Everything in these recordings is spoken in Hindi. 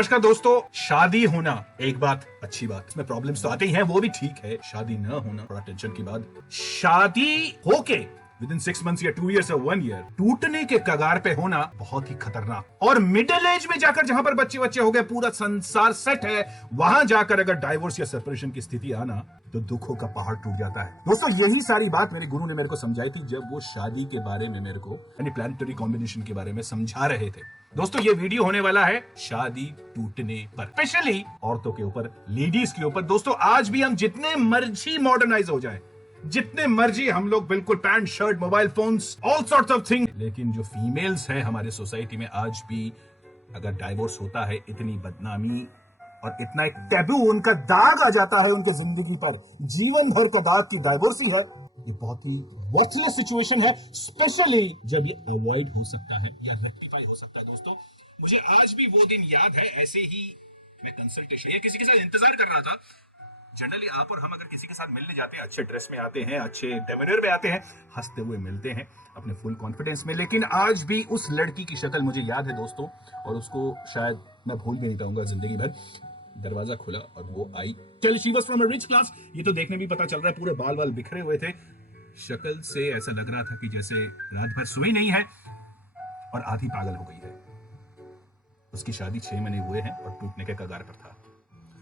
नमस्कार दोस्तों, शादी होना एक बात, अच्छी बात में प्रॉब्लम्स तो आते ही हैं, वो भी ठीक है। शादी न होना थोड़ा टेंशन की बात। शादी होके विद इन 6 months या 2 years या 1 year टूटने के कगार पे होना बहुत ही खतरनाक। और मिडिल एज में जाकर जहां पर बच्चे बच्चे हो गए, पूरा संसार सेट है, वहां जाकर अगर डाइवोर्स या सेपरेशन की स्थिति आना तो दुखों का पहाड़ टूट जाता है। दोस्तों यही सारी बात मेरे गुरु ने मेरे को समझाई थी जब वो शादी के बारे में मेरे को यानी प्लैनेटरी कॉम्बिनेशन के बारे में समझा रहे थे। दोस्तों ये वीडियो होने वाला है शादी टूटने पर, स्पेशली औरतों के ऊपर, लेडीज के ऊपर। दोस्तों आज भी हम जितने मर्जी मॉडर्नाइज हो जाए, जितने मर्जी हम लोग बिल्कुल pant shirt mobile phones all sorts of thing, लेकिन जो फीमेल्स हैं हमारे सोसाइटी में आज भी अगर डाइवोर्स होता है, इतनी बदनामी और इतना एक टैबू, उनका दाग आ जाता है उनके जिंदगी पर, जीवन भर का दाग की डाइवोर्सी है। ये बहुत ही वर्थलेस सिचुएशन है, स्पेशली जब ये अवॉइड हो सकता है या रेक्टिफाई हो सकता है। दोस्तों मुझे आज भी वो दिन याद है, ऐसे ही मैं कंसल्टेशन किसी के साथ इंतजार कर रहा था। जनरली आप और हम अगर किसी के साथ मिलने जाते हैं, अच्छे ड्रेस में आते हैं, अच्छे डेमेनर में आते हैं, हंसते हुए मिलते हैं अपने फुल कॉन्फिडेंस में, लेकिन आज भी उस लड़की की शक्ल मुझे याद है दोस्तों, और उसको शायद मैं भूल भी नहीं पाऊंगा जिंदगी भर। दरवाजा खुला और वो आई। चल she was from a rich class, ये तो देखने भी पता चल रहा है, पूरे बाल बाल बिखरे हुए थे। शक्ल से ऐसा लग रहा था कि जैसे रात भर सोई नहीं है और आधी पागल हो गई है। उसकी शादी 6 महीने हुए हैं और टूटने के कगार पर था।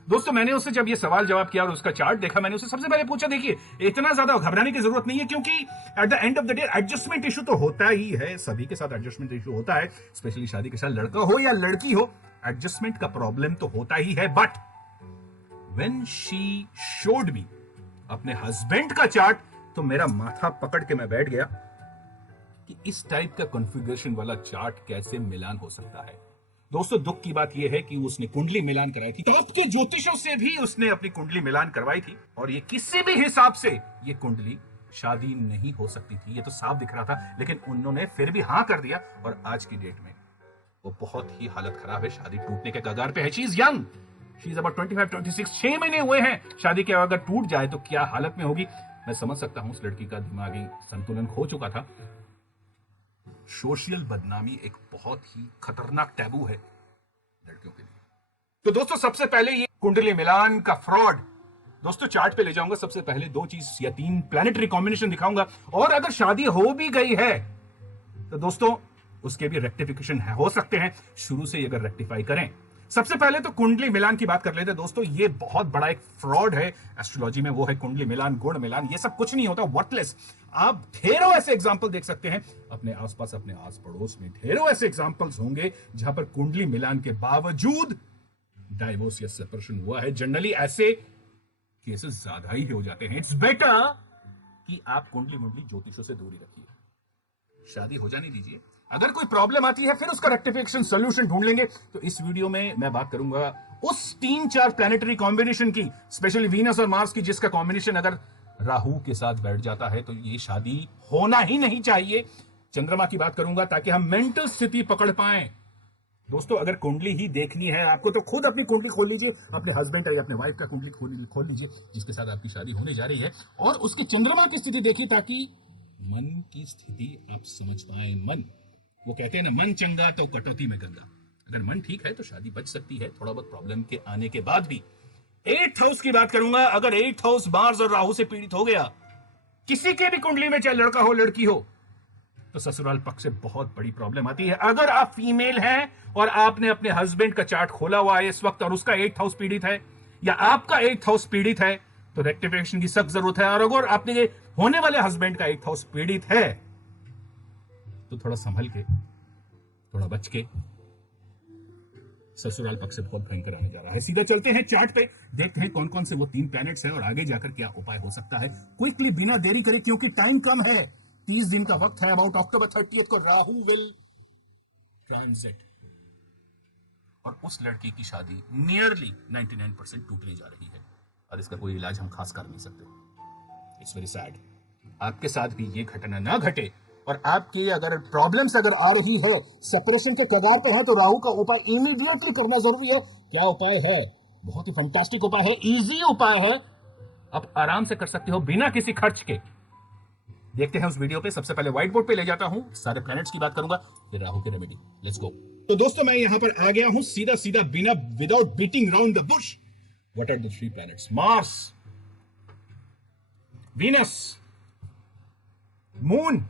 दोस्तों मैंने उससे जब ये सवाल जवाब किया और उसका चार्ट देखा, मैंने उससे सबसे पहले पूछा, देखिए इतना ज्यादा घबराने की जरूरत नहीं है, क्योंकि at the end of the day adjustment issue तो होता ही है, सभी के साथ एडजस्टमेंट इशू होता है, स्पेशली शादी के साथ लड़का हो या लड़की हो, एडजस्टमेंट का प्रॉब्लम तो होता ही है। But when she showed me अपने हस्बैंड का चार्ट, तो मेरा माथा पकड़ के मैं बैठ गया कि इस टाइप का कॉन्फ़िगरेशन वाला चार्ट कैसे मिलान हो सकता है। दोस्तों दुख की बात यह है कि उसने कुंडली मिलान कराई थी, टॉप के ज्योतिषों से भी उसने अपनी कुंडली मिलान करवाई थी, और ये किसी भी हिसाब से ये कुंडली शादी नहीं हो सकती थी, ये तो साफ दिख रहा था, लेकिन उन्होंने फिर भी हाँ कर दिया। और आज की डेट में वो बहुत ही हालत खराब है, शादी टूटने के कगार पे है। She is young, she is about 25-26, 6 महीने हुए हैं शादी के, अगर टूट जाए तो क्या हालत में होगी। मैं समझ सकता हूं उस लड़की का दिमागी संतुलन खो चुका था। सोशल बदनामी एक बहुत ही खतरनाक टैबू है लड़कियों के लिए। तो दोस्तों सबसे पहले ये कुंडली मिलान का फ्रॉड दोस्तों चार्ट पे ले जाऊंगा। सबसे पहले 2 चीज या 3 प्लैनेटरी कॉम्बिनेशन दिखाऊंगा, और अगर शादी हो भी गई है तो दोस्तों उसके भी रेक्टिफिकेशन हो सकते हैं, शुरू से अगर रेक्टिफाई करें। सबसे पहले तो कुंडली मिलान की बात कर लेते हैं। दोस्तों ये बहुत बड़ा एक फ्रॉड है एस्ट्रोलॉजी में, वो है कुंडली मिलान, गुण मिलान, ये सब कुछ नहीं होता, वर्थलेस। आप ढेरों ऐसे एग्जांपल देख सकते हैं अपने आसपास, अपने आस पड़ोस में ढेरों ऐसे एग्जांपल्स होंगे जहां पर कुंडली मिलान के बावजूद डाइवोर्स या सेपरेशन हुआ है। जनरली ऐसे केसेस ज्यादा ही हो जाते हैं। इट्स बेटर कि आप कुंडली मुंडली ज्योतिषों से दूरी रखिए, शादी हो जाने दीजिए। अगर कोई प्रॉब्लम आती है फिर उसका रेक्टिफिकेशन सोल्यूशन ढूंढ लेंगे। तो इस वीडियो में मैं बात करूंगा उस 3-4 प्लैनेटरी कॉम्बिनेशन की, स्पेशली वीनस और मार्स की, जिसका कॉम्बिनेशन अगर राहु के साथ बैठ जाता है तो ये शादी होना ही नहीं चाहिए। चंद्रमा की बात करूंगा ताकि हम मेंटल स्थिति पकड़ पाएं। दोस्तों अगर कुंडली ही देखनी है आपको तो खुद अपनी कुंडली खोल लीजिए, अपने हस्बैंड या अपने वाइफ का कुंडली खोल लीजिए जिसके साथ आपकी शादी होने जा रही है, और उसके चंद्रमा की स्थिति देखिए ताकि मन की स्थिति आप समझ पाए। मन, वो कहते हैं ना, मन चंगा तो कटौती में गंगा। अगर मन ठीक है तो शादी बच सकती है, थोड़ा बहुत प्रॉब्लम के आने के बाद भी। 8th हाउस की बात करूंगा। अगर 8th हाउस मार्स और राहु से पीड़ित हो गया किसी के भी कुंडली में, चाहे लड़का हो लड़की हो, तो ससुराल पक्ष से बहुत बड़ी प्रॉब्लम आती है। अगर आप फीमेल हैं और आपने अपने हस्बैंड का चार्ट खोला हुआ है इस वक्त और उसका 8th हाउस पीड़ित है या आपका 8th हाउस पीड़ित है, तो रेक्टिफिकेशन की सख्त जरूरत है। और अगर आपने होने वाले हस्बैंड का 8th हाउस पीड़ित है तो थोड़ा संभल के, थोड़ा बच के, ससुराल पक्ष से बहुत भयंकर आने जा रहा है। सीधा चलते हैं चार्ट पे, देखते हैं कौन कौन से वो 3 प्लैनेट्स हैं और आगे जाकर क्या उपाय हो सकता है। क्विकली, बिना देरी करे, क्योंकि टाइम कम है, 30 दिन का वक्त है। अबाउट अक्टूबर 30 को राहु विल ट्रांजिट, और उस लड़की की शादी नियरली 99% टूटने जा रही है, और इसका कोई इलाज हम खास कर नहीं सकते। It's very sad. आपके साथ भी ये घटना ना घटे, और आपकी अगर प्रॉब्लम्स अगर आ रही है, सेपरेशन के कगार पर है, तो राहु का उपाय इमीडिएटली करना जरूरी है। क्या उपाय है? बहुत ही फैंटास्टिक उपाय है, इजी उपाय है, आप आराम से कर सकते हो बिना किसी खर्च के। देखते हैं उस वीडियो पे। सबसे पहले व्हाइट बोर्ड पे ले जाता हूं, सारे प्लैनेट्स की बात करूंगा, फिर राहु की रेमेडी। Let's go. तो दोस्तों मैं यहां पर आ गया हूं सीधा सीधा बिना without beating round the bush. What are the three planets? Mars, Venus, moon.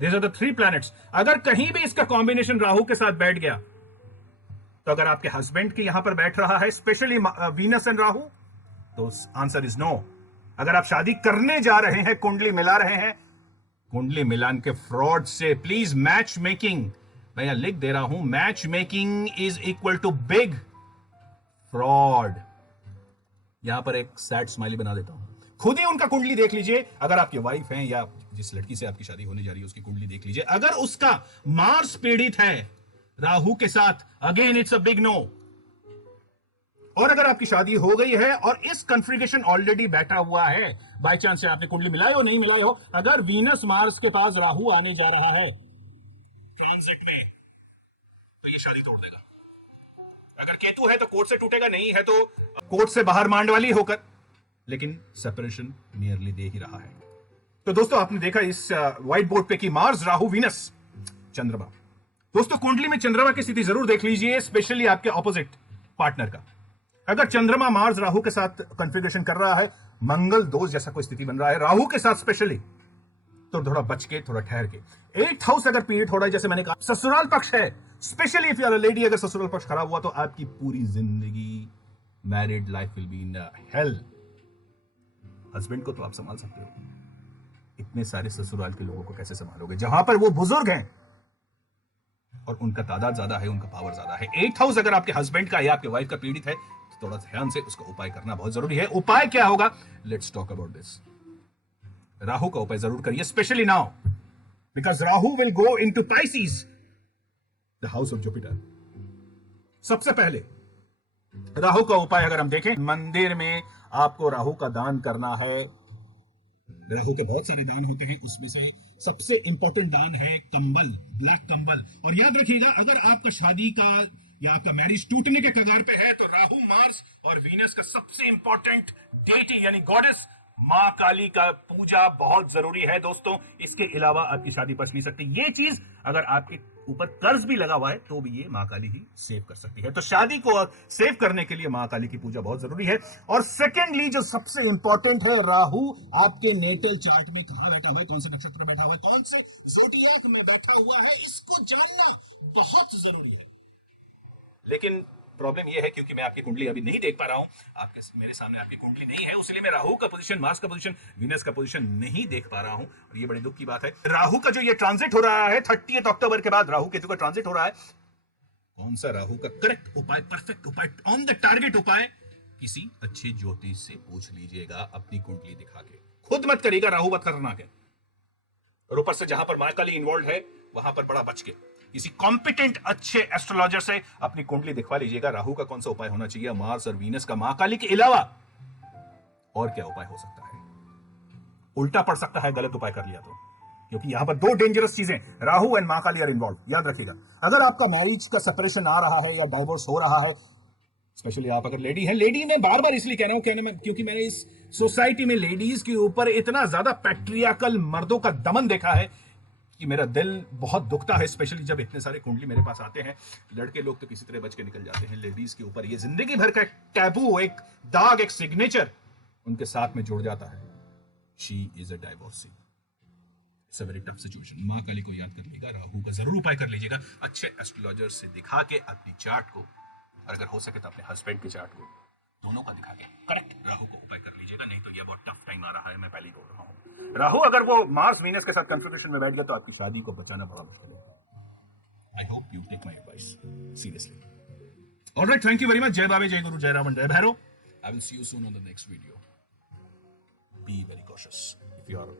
These are the three planets. अगर कहीं भी इसका कॉम्बिनेशन राहु के साथ बैठ गया, तो अगर आपके हस्बैंड के यहां पर बैठ रहा है स्पेशली वीनस एंड राहु, तो आंसर इज नो. अगर आप शादी करने जा रहे हैं, कुंडली मिला रहे हैं, कुंडली मिलान के फ्रॉड से प्लीज मैच मेकिंग, मैं यहां लिख दे रहा हूं, match making is equal to big fraud. यहां पर एक सैड स्माइली बना देता हूं. खुद ही उनका कुंडली देख लीजिए. अगर आपकी वाइफ है या जिस लड़की से आपकी शादी होने जा रही है उसकी कुंडली देख लीजिए. अगर उसका मार्स पीड़ित है राहु के साथ, again it's a big no. और अगर आपकी शादी हो गई है और इस कॉन्फ़िगरेशन ऑलरेडी बैठा हुआ है, बाय चांस से आपने कुंडली मिलाए हो नहीं मिलाए हो, अगर वीनस मार्स के पास राहु आने जा रहा है ट्रांसिट में, तो ये शादी तोड़ देगा. अगर केतु है तो कोर्ट से टूटेगा, नहीं है तो कोर्ट से बाहर मांड वाली होकर, लेकिन सेपरेशन नियरली दे ही रहा है. तो दोस्तों आपने देखा इस व्हाइट बोर्ड पे कि मार्स, राहु, वीनस, चंद्रमा. दोस्तों कुंडली में चंद्रमा की स्थिति जरूर देख लीजिए, स्पेशली आपके ऑपोजिट पार्टनर का. अगर चंद्रमा मार्स राहु के साथ कॉन्फ़िगरेशन कर रहा है, मंगल दोष जैसा कोई स्थिति बन रहा है राहु के साथ स्पेशली, तो थोड़ा बच के, थोड़ा ठहर के. 8th हाउस अगर पीरियड हो रहा है, जैसे मैंने कहा, ससुराल पक्ष है, specially if you are a lady, अगर ससुराल पक्ष खराब हुआ तो आपकी पूरी जिंदगी married life will be in hell. Husband को तो आप संभाल सकते हो, इतने सारे ससुराल के लोगों को कैसे संभालोगे जहां पर वो बुजुर्ग हैं और उनका तादाद ज्यादा है, उनका पावर ज्यादा है. 8th हाउस अगर आपके हस्बैंड का या आपके वाइफ का पीड़ित है, तो थोड़ा ध्यान से उसका उपाय करना बहुत जरूरी है. उपाय क्या होगा? Let's talk about this. Rahu का उपाय जरूर करिए, specially now, because Rahu will go into Pisces, the house of Jupiter. सबसे पहले राहु का उपाय अगर हम देखें, मंदिर में आपको राहु का दान करना है. राहु के बहुत सारे दान होते हैं, उसमें से सबसे इंपॉर्टेंट दान है कंबल, ब्लैक कंबल. और याद रखिएगा, अगर आपका शादी का या आपका मैरिज टूटने के कगार पे है, तो राहु, मार्स और वीनस का सबसे इंपॉर्टेंट डेटी यानी गॉडेस मां काली का पूजा बहुत जरूरी है दोस्तों. इसके अलावा आपकी शादी बच नहीं सकती. ये चीज अगर आपके ऊपर कर्ज भी लगा हुआ है तो भी ये मां काली ही सेव कर सकती है. तो शादी को सेव करने के लिए मां काली की पूजा बहुत जरूरी है. और सेकेंडली जो सबसे इंपॉर्टेंट है, राहु आपके नेटल चार्ट में कहां बैठा हुआ है, कौन से नक्षत्र में बैठा हुआ है, कौन से ज़ोडिएक में बैठा हुआ है, इसको जानना बहुत जरूरी है. लेकिन प्रॉब्लम यह है, क्योंकि मैं आपकी कुंडली अभी नहीं देख पा रहा हूं, आपके मेरे सामने आपकी कुंडली नहीं है, इसलिए मैं राहु का पोजीशन, मार्स का पोजीशन, वीनस का पोजीशन नहीं देख पा रहा हूं. और ये बड़ी दुख की बात है. राहु का जो ये ट्रांजिट हो रहा है 30 अक्टूबर के बाद, राहु केतु का ट्रांजिट हो रहा है. कौन सा राहु का करेक्ट उपाय, परफेक्ट उपाय, ऑन द टारगेट उपाय, किसी अच्छे ज्योतिष से पूछ लीजिएगा अपनी कुंडली दिखा के. खुद मत करिएगा, राहु मत करना के. और ऊपर से जहां पर मां काली इन्वॉल्व है वहां पर बड़ा बच के किसी कॉम्पिटेंट अच्छे एस्ट्रोलॉजर से अपनी कुंडली दिखवा लीजिएगा. राहु का कौन सा उपाय होना चाहिए, मार्स और वीनस का मां काली के अलावा और क्या उपाय हो सकता है. उल्टा पड़ सकता है गलत उपाय कर लिया तो, क्योंकि यहां पर दो डेंजरस चीजें, राहु एंड मां काली आर इन्वॉल्व. याद रखिएगा, अगर आपका मैरिज का सेपरेशन आ रहा है या डाइवोर्स हो रहा है, स्पेशली आप अगर लेडी है, लेडी में बार बार इसलिए कह रहा हूं क्योंकि मैंने इस सोसाइटी में लेडीज के ऊपर इतना ज्यादा पैट्रियार्कल मर्दों का दमन देखा है कि मेरा दिल बहुत दुखता है, स्पेशली जब इतने सारे कुंडली मेरे पास आते हैं. लड़के लोग तो किसी तरह बच के निकल जाते हैं, लेडीज के ऊपर ये जिंदगी भर का एक टैबू, एक दाग, एक सिग्नेचर उनके साथ में जुड़ जाता है. She is a divorcee. It's a very tough situation. मां काली को याद कर लीजिएगा, राहु का जरूर उपाय कर लीजिएगा अच्छे एस्ट्रोलॉजर से दिखा के अपनी चार्ट को, और अगर हो सके तो अपने हस्बैंड के चार्ट को, दोनों को दिखा के करेक्ट राहु को उपाय कर लीजिएगा. नहीं तो ये बहुत टफ टाइम आ रहा है, मैं पहले ही बोल रहा हूं. राहु अगर वो मार्स वीनस के साथ कॉन्फ़िगरेशन में बैठ गया तो आपकी शादी को बचाना बड़ा मुश्किल है. I hope you take my advice seriously. Alright, thank you very much. जय बाबे, जय गुरु, जय रावण, जय Bhairav. I will see you soon on the next video. Be very cautious if you are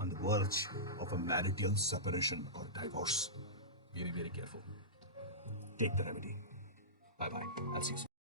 on the verge of a marital separation or divorce. Be very careful. Take the remedy. Bye bye. I'll see you soon.